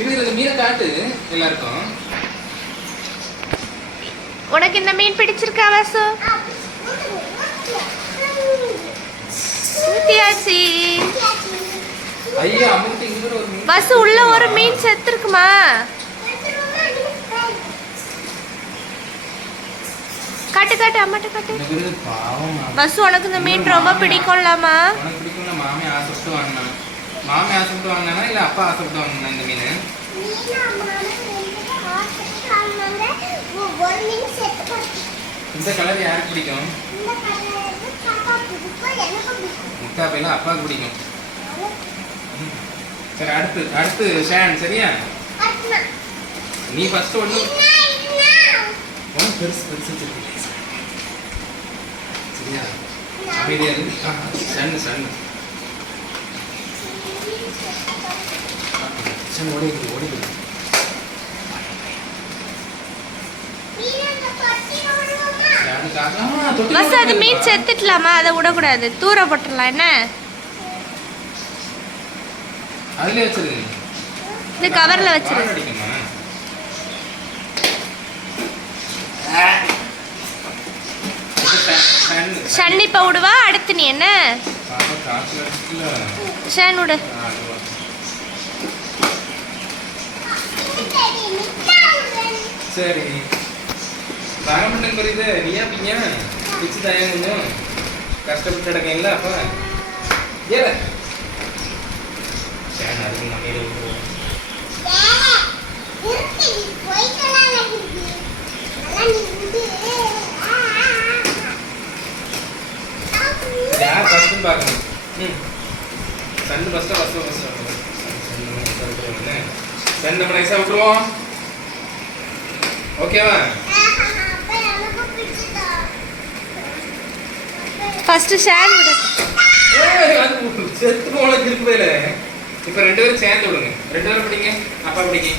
இது மீனை காட்டு எல்லாருக்கும். உனக்கு இந்த மீன் பிடிச்சிருக்கா வாசு? ஊத்தியாச்சி. ஐயா அம்முட்டி இங்க ஒரு மீன். வாசு உள்ள ஒரு மீன் செத்துருக்குமா? காட்டு காட்டு அம்மாட்ட காட்டு. வாசு உனக்கு இந்த மீன் ரொம்ப பிடிக்கும்லாமா? உனக்கு பிடிக்கும்ல? மாமி ஆசைப்பட்டு வாங்கினா. மாமி ஆசைப்பட்டு வாங்கினா இல்ல அப்பா ஆசைப்பட்டு வாங்கினா இந்த மீன்? இந்த கலர் யாருக்கு பிடிக்கும்? முட்டா பையனா அப்பாவுக்கு பிடிக்கும். சரி அடுத்து ஷான் சரியா? நீ ஃபர்ஸ்ட் ஒண்ணு பெருசு சரியா? அமைதியா இருக்கு. சன்னு சன்னு சன் ஓடிக்குது. அது மீன் செத்துட்டலாமா? அதை விடக்கூடாது, தூர போட்டுடலாம். என்ன அதுல வச்சிருங்க, இந்த கவர்ல வச்சிருங்க. ஷன் இப்ப விடுவா. அடுத்து நீ என்ன ஷன் விடு. சரி தாகமட்டன் புரியுது. நீயா பிங்க பிச்சு தாயம் கொஞ்சம் கஷ்டப்பட்டு கிடக்கீங்களா? அப்ப ஏல ஷன் அதுக்கு நம்ம விட்டுருவோம். யார் ஃபர்ஸ்ட் பார்க்கணும்? சன் ஃபர்ஸ்டா சன் நம்ம நைஸா விட்டுருவோம். ஓகேவா? ஃபர்ஸ்ட் ஷான் விடு. செத்து போன திருப்பதில இப்ப ரெண்டு பேரும் சேர்ந்து விடுங்க. ரெண்டு பேரும் பிடிங்க, அப்பா பிடிங்க.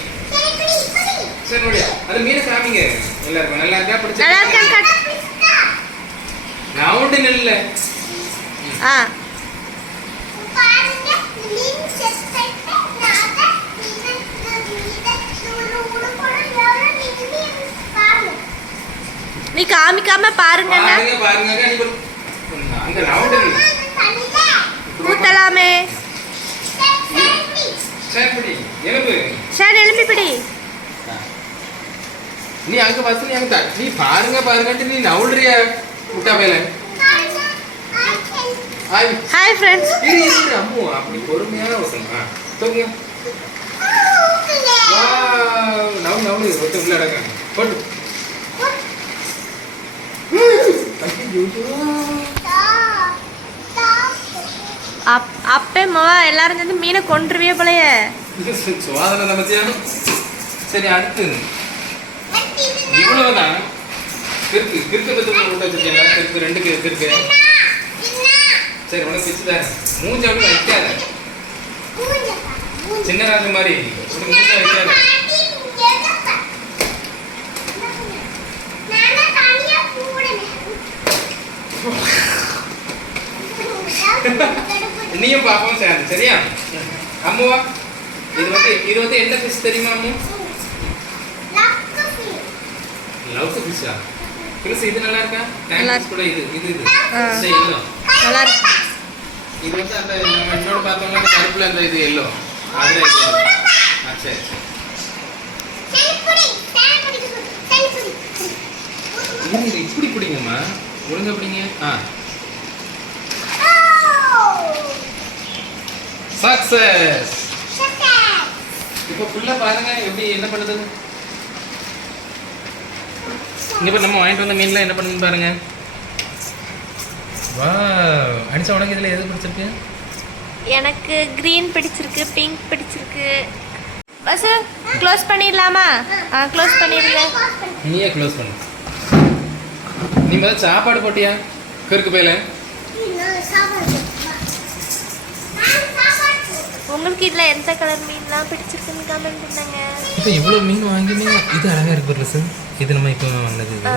சரி முடியா? அது மீனை காமிங்க எல்லாருக்கும். நல்லா இருக்கா? பிடிச்சா நல்லா இருக்கா? ரவுண்ட் நில்ல. நீ காமிக்காம பாருங்க. பாருங்க அங்க ரவுண்ட் ஊத்தலாமே. சரி பிடி எலும்பு. சரி எலும்பி பிடி. நீ அங்க பஸ் நீ அங்க நீ பாருங்கட்டு நீ நவுல்றியா முட்டா பையல. Hi friends. அம்மு அப்படி பொறுமையான ஓட்டணுமா? தூங்க. வாவ் நவு ஒட்டு உள்ள அடங்க. போடு. அப்பே மாவா எல்லாரும் சேர்ந்து மீனை கொன்றுவியே போலயே. சுவாதனை நமத்தியா. சரி அடுத்து இவ்வளவுதான். கிறுக்கு பத்து விட்டு வச்சிருக்கீங்களா? கிறுக்கு ரெண்டு கிறுக்கு. சரி உனக்கு பிச்சுதான். மூஞ்ச அப்படி வைக்காத. சின்ன ராஜு மாதிரி மூஞ்ச வைக்காத. நீயும் பாப்பாவும் சேர்ந்து சரியா? அம்முவா இது வந்து என்ன ஃபிஷ் தெரியுமா அம்மு? லவ்க்கு ஃபிஷ்ஷா? ஃபிஷ் இது நல்லா இருக்கா? டேங்க் கூட இது எல்லோ நல்லா இருக்கு. இது வந்து அந்த நம்ம இன்னொரு பார்த்தோம்னா கருப்புல அந்த இது எல்லோ அதுல இது. சரி இது இப்படி பிடிங்கம்மா. ஒழுங்கா பிடிங்க. சக்சஸ். இப்போ ஃபுல்லா பாருங்க எப்படி என்ன பண்ணுது. இங்க இப்ப நம்ம வாங்கிட்டு வந்த மீன்ல என்ன பண்ணுது பாருங்க. வாவ் அனிஷா உனக்கு இதுல எது பிடிச்சிருக்கு? எனக்கு கிரீன் பிடிச்சிருக்கு, பிங்க் பிடிச்சிருக்கு. பஸ் க்ளோஸ் பண்ணிடலாமா? க்ளோஸ் பண்ணிடுங்க. நீயே க்ளோஸ் பண்ணு. நீ முதல்ல சாப்பாடு போட்டியா கிறுக்கு பையில? உங்களுக்கு இதுல எந்த கலர் மீன்லாம் பிடிச்சிருக்குன்னு கமெண்ட் பண்ணுங்க. இப்போ இவ்வளவு மீன் வாங்கினே இது அழகா இருக்கு பாருங்க. இது நம்ம இப்போ வாங்கினது இல்லை.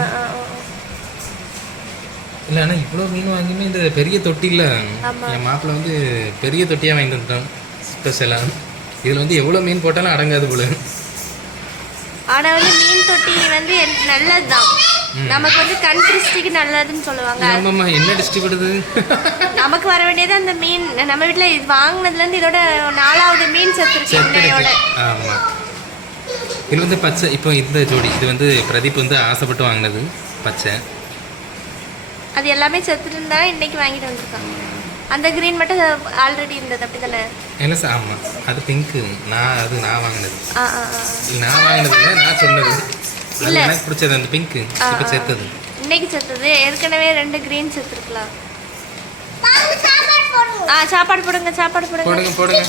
ஆனால் இவ்வளோ மீன் வாங்கியுமே இந்த பெரிய தொட்டி இல்லை. என் மாப்பிள்ள வந்து பெரிய தொட்டியாக வாங்கிட்டு வந்துட்டோம் ஸ்பெஷலாக. இதில் வந்து எவ்வளோ மீன் போட்டாலும் அடங்காது போல. ஆனால் வந்து மீன் தொட்டி வந்து நல்லது தான், நமக்கு வந்து கண் திருஷ்டிக்கு நல்லதுன்னு சொல்லுவாங்க. ஆமாம்மா, என்ன டிஸ்ட்ரிக் விடுது? நமக்கு வர வேண்டியது அந்த மீன். நம்ம வீட்டில் இது வாங்கினதுலேருந்து இதோட 4வது மீன் செத்துருக்கு. ஆமாம், இது வந்து பச்சை. இப்போ இந்த ஜோடி இது வந்து பிரதீப் வந்து ஆசைப்பட்டு வாங்கினது பச்சை. அது எல்லாமே செத்துட்டு இருந்தா இன்னைக்கு வாங்கிட்டு வந்திருக்காங்க. அந்த கிரீன் மட்டும் ஆல்ரெடி இருந்தது, அப்படி தானே? இல்லை சார், ஆமாம், அது பிங்க்கு. நான் வாங்கினது. நான் வாங்கினது இல்லை, நான் சொன்னது. இல்லை, எனக்கு பிடிச்சது அந்த பிங்க்கு. இப்போ செத்தது, இன்னைக்கு செத்தது. ஏற்கனவே 2 கிரீன் செத்துருக்கலாம். சாப்பாடு போடுங்க, சாப்பாடு போடுங்க. போடுங்க போடுங்க.